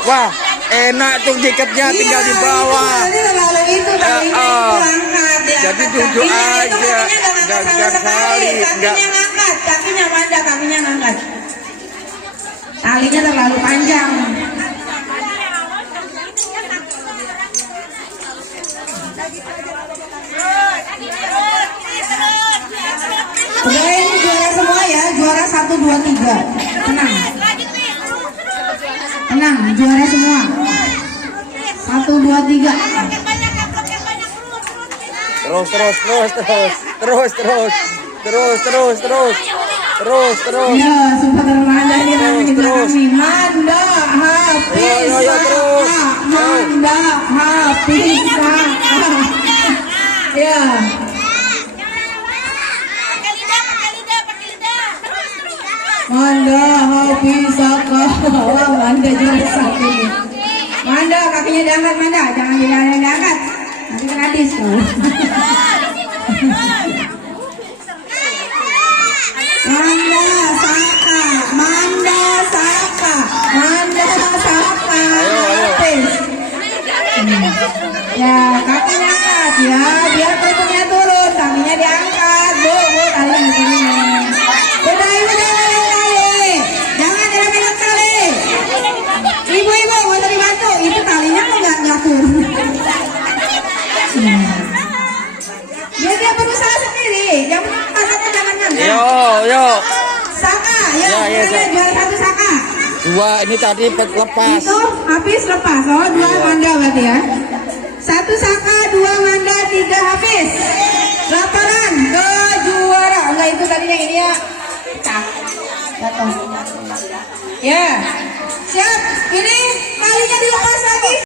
Wah, enak tuh tiketnya, tinggal di bawah. Jadi duduk aja, nggak kali, nggak. Kakinya Manda, kakinya ngangkat. Talinya terlalu panjang. Udah, ini juara semua ya, juara 1, 2, 3. Tenang. Tenang, juara semua. 1, 2, 3. Terus. Ya, super Manda ini kami kami. Manda Hafiz. Manda Hafiz. Ya. Manda Hafiz. Wah, Manda juara 1 ini. Manda, kakinya diangkat, Manda. Jangan diangkat. Nanti kena diskon. Manda Saka. Hafiz. Ya, kakinya angkat ya, biar perutnya turun, kakinya diangkat. Bu, talinya di sini. Udah, ibu jangan banyak kali. Ibu, mau dibantu. Itu talinya kok nggak turun. Dia berusaha sendiri. Yang penting jangan ngambil. Yo. Saka, ya, juara 1 Saka. 2 ini tadi lepas. Itu Hafiz lepas. Oh, 2 Manda berarti ya. 1 Saka, 2 Manda, 3 Hafiz. Laporan ke juara. Enggak, itu tadinya ini ya. Jatuh. Ya. Siap. Ini kalinya dilepas lagi.